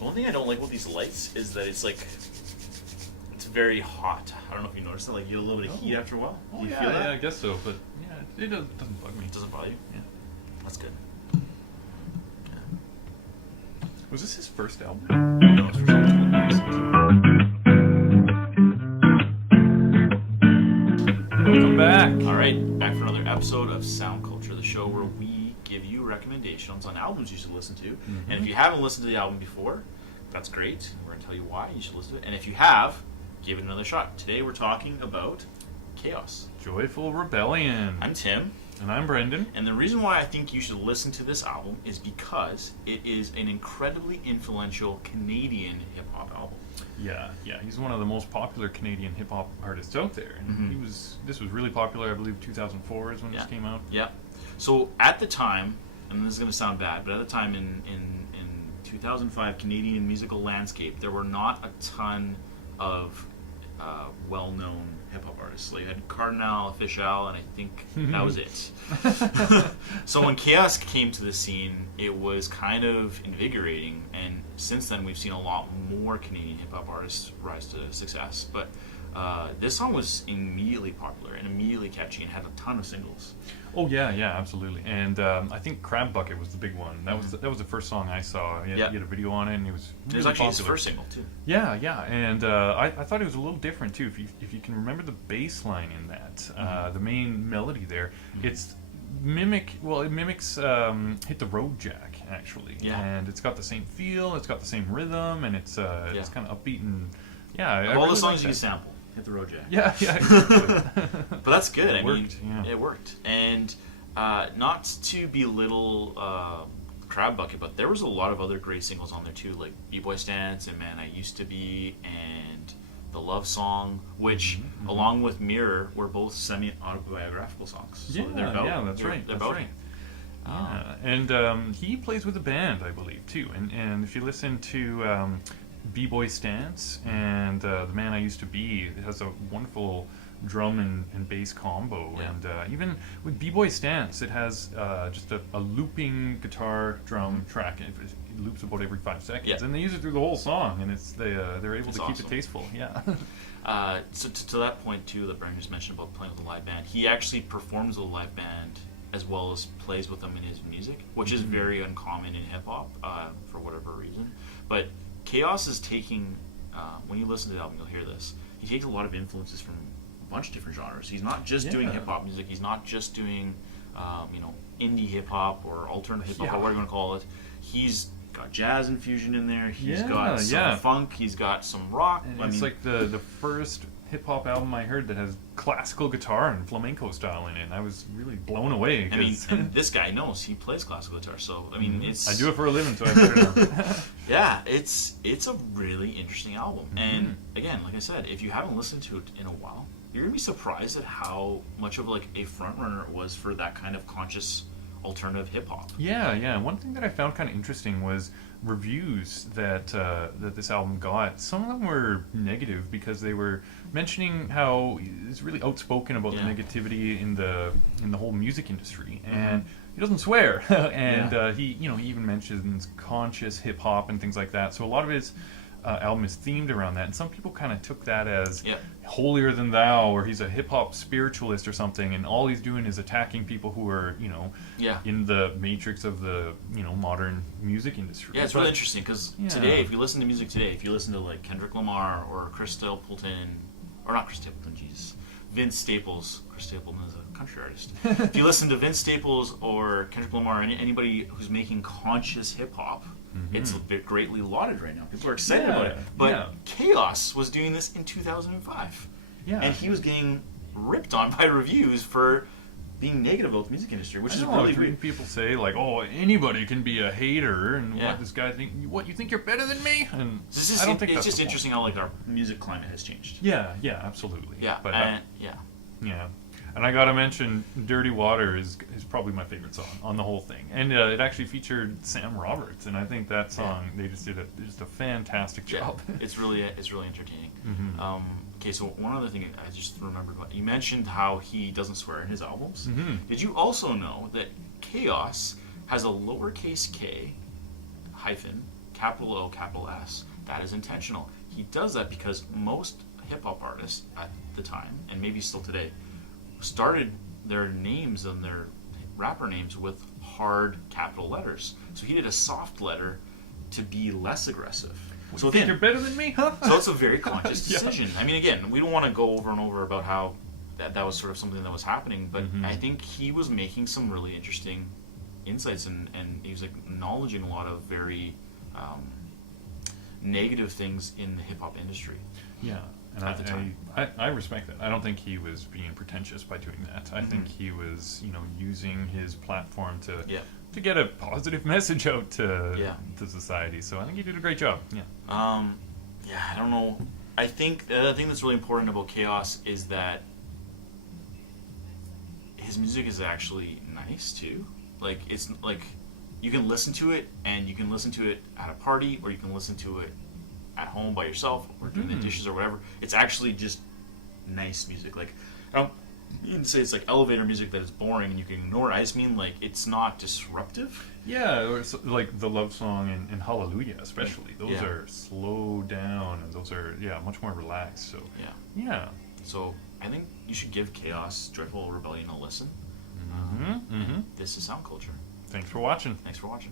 One thing I don't like about these lights is that it's very hot. I don't know if you noticed that. Like, you get a little bit of heat after a while. Oh, Do you yeah, feel that? yeah, I guess so. But yeah, it doesn't bug me. It doesn't bother you? Yeah. That's good. Was this his first album? No, it's for Welcome back. All right, back for another episode of Sound Culture, the show where we give you recommendations on albums you should listen to. Mm-hmm. And if you haven't listened to the album before, that's great. We're going to tell you why you should listen to it. And if you have, give it another shot. Today we're talking about Chaos. Joyful Rebellion. I'm Tim. And I'm Brendon. And the reason why I think you should listen to this album is because it is an incredibly influential Canadian hip-hop album. Yeah, he's one of the most popular Canadian hip-hop artists out there. And this was really popular, I believe 2004 is when this came out. Yeah. So at the time, and this is going to sound bad, but at the time in 2005 Canadian musical landscape, there were not a ton of well-known hip-hop artists. Like, you had Cardinal, Official, and I think that was it. So when Chaos came to the scene, it was kind of invigorating, and since then we've seen a lot more Canadian hip-hop artists rise to success. But this song was immediately popular and immediately catchy and had a ton of singles. Oh yeah, absolutely. And I think Crab Bucket was the big one. That was the first song I saw. He had a video on it, and it was really It was actually popular. his first single too. Yeah, and I thought it was a little different too. If you can remember the bass line in that, the main melody there, it mimics Hit the Road Jack actually. Yeah. And it's got the same feel, it's got the same rhythm, and it's kind of upbeat and Of all the songs you can sample, Hit the Road Jack. Yeah, exactly. But that's good. It worked. And not to belittle Crab Bucket, but there was a lot of other great singles on there too, like B-Boy Stance and Man I Used to Be and The Love Song, which along with Mirror were both semi-autobiographical songs. So that's right. They're That's about right. him. And he plays with a band, I believe, too. And if you listen to B-Boy Stance and The Man I Used to Be, it has a wonderful drum and bass combo. Yeah. And even with B-Boy Stance, it has just a looping guitar drum track. It loops about every 5 seconds. Yeah. And they use it through the whole song, and they're able It's to keep awesome. it tasteful. Yeah. So to that point too, that Brian just mentioned about playing with a live band, he actually performs with a live band as well as plays with them in his music, which is very uncommon in hip hop for whatever reason. But Chaos is taking, when you listen to the album, you'll hear this. He takes a lot of influences from a bunch of different genres. He's not just doing hip hop music. He's not just doing, indie hip hop or alternative hip hop or whatever you want to call it. He's got jazz infusion in there. He's got some funk. He's got some rock. And it's like the first hip-hop album I heard that has classical guitar and flamenco style in it, and I was really blown away. And this guy knows he plays classical guitar, so it's... I do it for a living, so I better know. Yeah, it's a really interesting album. And again, like I said, if you haven't listened to it in a while, you're going to be surprised at how much of a front runner it was for that kind of conscious alternative hip-hop. Yeah. One thing that I found kind of interesting was reviews that this album got. Some of them were negative because they were mentioning how he's really outspoken about the negativity in the whole music industry, and he doesn't swear. And he even mentions conscious hip hop and things like that. So a lot of his album is themed around that, and some people kind of took that as holier than thou, or he's a hip hop spiritualist or something, and all he's doing is attacking people who are in the matrix of the modern music industry. Yeah, it's really interesting because today, if you listen to music today, if you listen to like Kendrick Lamar or Chris Stapleton, or not Chris Stapleton, Jesus, Vince Staples. Chris Stapleton is a country artist. If you listen to Vince Staples or Kendrick Lamar, anybody who's making conscious hip hop, it's greatly lauded right now. People are excited about it. But Chaos was doing this in 2005. Yeah. And he was getting ripped on by reviews for being negative about the music industry, which is really weird. People say, like, oh, anybody can be a hater, and what this guy think? What, you think you're better than me? And I don't think it's that's just interesting how our music climate has changed. Yeah, absolutely. Yeah, but yeah. And I gotta mention, Dirty Water is probably my favorite song on the whole thing. And it actually featured Sam Roberts, and I think that song, they just did a fantastic job. It's really entertaining. Okay, so one other thing I just remembered, you mentioned how he doesn't swear in his albums. Did you also know that Chaos has a lowercase k hyphen capital O, capital S. That is intentional. He does that because most hip-hop artists at the time, and maybe still today, started their names and their rapper names with hard capital letters. So he did a soft letter to be less aggressive. So you think you're better than me, huh? So it's a very conscious Yeah. decision. I mean, again, we don't want to go over and over about how that was sort of something that was happening, but I think he was making some really interesting insights, and he was acknowledging a lot of very negative things in the hip-hop industry. Yeah. And At the time. I respect that. I don't think he was being pretentious by doing that. I think he was, using his platform to get a positive message out to society. So I think he did a great job. Yeah. I don't know. I think the other thing that's really important about Chaos is that his music is actually nice too. Like, it's like you can listen to it, and you can listen to it at a party, or you can listen to it at home by yourself, or doing the dishes or whatever. It's actually just nice music. Like, you can say it's like elevator music that is boring and you can ignore it. I just mean, like, it's not disruptive. Yeah, or like the love song in Hallelujah, especially. Those are slowed down, and those are much more relaxed. So yeah. So I think you should give Chaos, Joyful Rebellion a listen. This is Sound Culture. Thanks for watching. Thanks for watching.